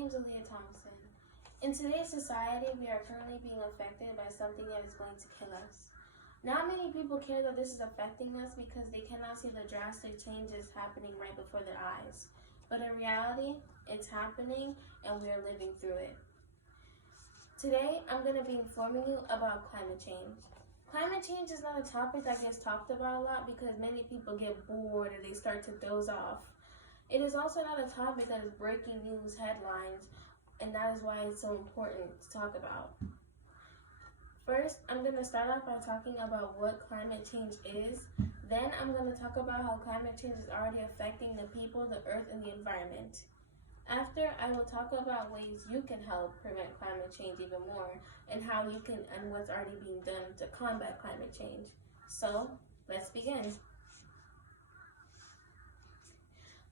name's Aaliyah Thompson. In today's society, we are currently being affected by something that is going to kill us. Not many people care that this is affecting us because they cannot see the drastic changes happening right before their eyes. But in reality, it's happening and we are living through it. Today, I'm going to be informing you about climate change. Climate change is not a topic that gets talked about a lot because many people get bored or they start to doze off. It is also not a topic that is breaking news headlines, and that is why it's so important to talk about. First, I'm going to start off by talking about what climate change is. Then I'm going to talk about how climate change is already affecting the people, the earth, and the environment. After, I will talk about ways you can help prevent climate change even more, and how you can, and what's already being done to combat climate change. So, let's begin.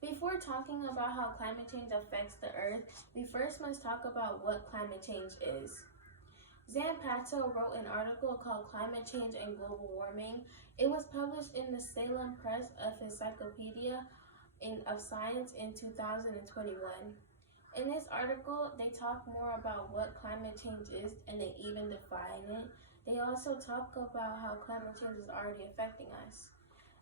Before talking about how climate change affects the earth, we first must talk about what climate change is. Zan Pato wrote an article called Climate Change and Global Warming. It was published in the Salem Press of Encyclopedia of Science in 2021. In this article, they talk more about what climate change is and they even define it. They also talk about how climate change is already affecting us.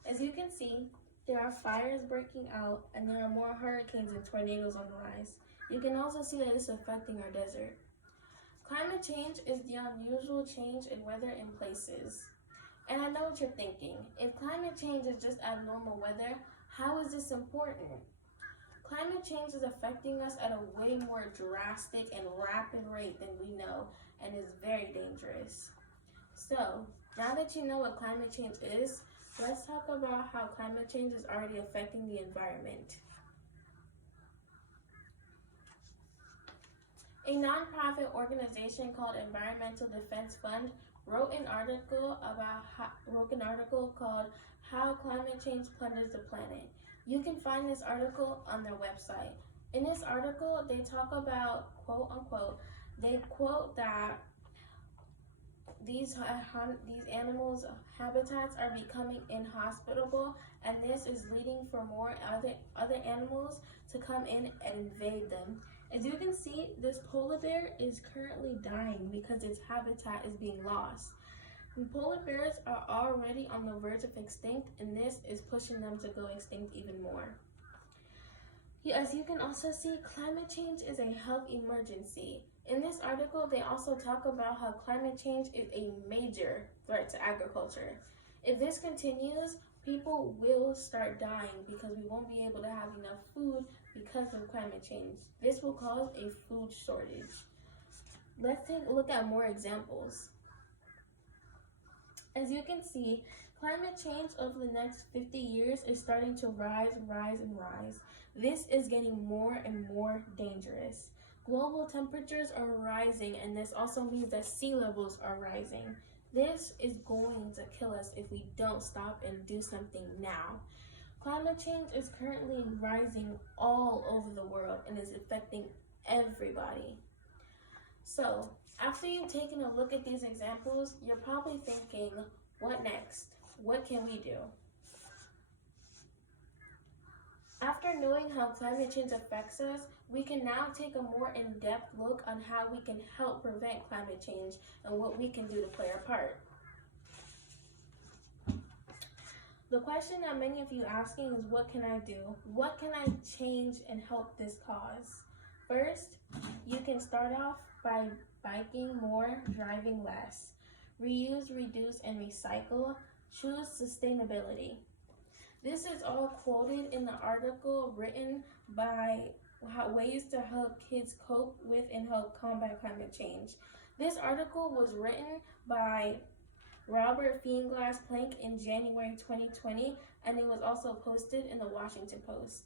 As you can see, there are fires breaking out and there are more hurricanes and tornadoes on the rise. You can also see that it's affecting our desert. Climate change is the unusual change in weather in places. And I know what you're thinking. If climate change is just abnormal weather, how is this important? Climate change is affecting us at a way more drastic and rapid rate than we know and is very dangerous. So, now that you know what climate change is, let's talk about how climate change is already affecting the environment. A nonprofit organization called Environmental Defense Fund wrote an article called How Climate Change Plunders the Planet. You can find this article on their website. In this article, they talk about, quote unquote, they quote that these animals' habitats are becoming inhospitable, and this is leading for more other animals to come in and invade them. As you can see, this polar bear is currently dying because its habitat is being lost. And polar bears are already on the verge of extinct, and this is pushing them to go extinct even more. As you can also see, climate change is a health emergency. In this article, they also talk about how climate change is a major threat to agriculture. If this continues, people will start dying because we won't be able to have enough food because of climate change. This will cause a food shortage. Let's take a look at more examples. As you can see, climate change over the next 50 years is starting to rise. This is getting more and more dangerous. Global temperatures are rising, and this also means that sea levels are rising. This is going to kill us if we don't stop and do something now. Climate change is currently rising all over the world and is affecting everybody. So, after you've taken a look at these examples, you're probably thinking, what next? What can we do? After knowing how climate change affects us, we can now take a more in-depth look on how we can help prevent climate change and what we can do to play our part. The question that many of you are asking is, what can I do? What can I change and help this cause? First, you can start off by biking more, driving less. Reuse, reduce, and recycle. Choose sustainability. This is all quoted in the article written by Ways to Help Kids Cope with and Help Combat Climate Change. This article was written by Robert Feenglass Plank in January 2020, and it was also posted in the Washington Post.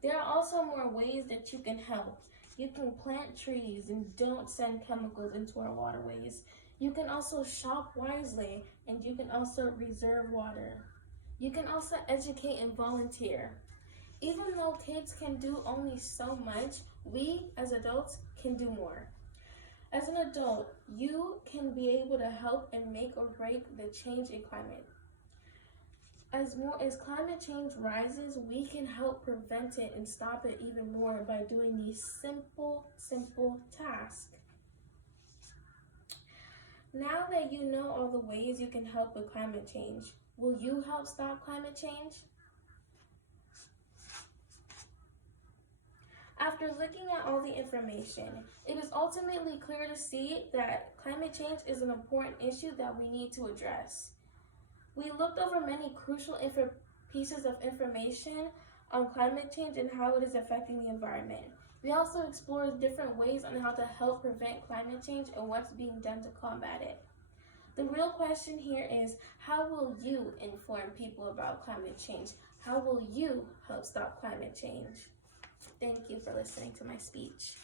There are also more ways that you can help. You can plant trees and don't send chemicals into our waterways. You can also shop wisely, and you can also reserve water. You can also educate and volunteer. Even though kids can do only so much, we as adults can do more. As an adult, you can be able to help and make or break the change in climate. As climate change rises, we can help prevent it and stop it even more by doing these simple tasks. Now that you know all the ways you can help with climate change, will you help stop climate change? After looking at all the information, it is ultimately clear to see that climate change is an important issue that we need to address. We looked over many crucial pieces of information on climate change and how it is affecting the environment. We also explored different ways on how to help prevent climate change and what's being done to combat it. The real question here is, how will you inform people about climate change? How will you help stop climate change? Thank you for listening to my speech.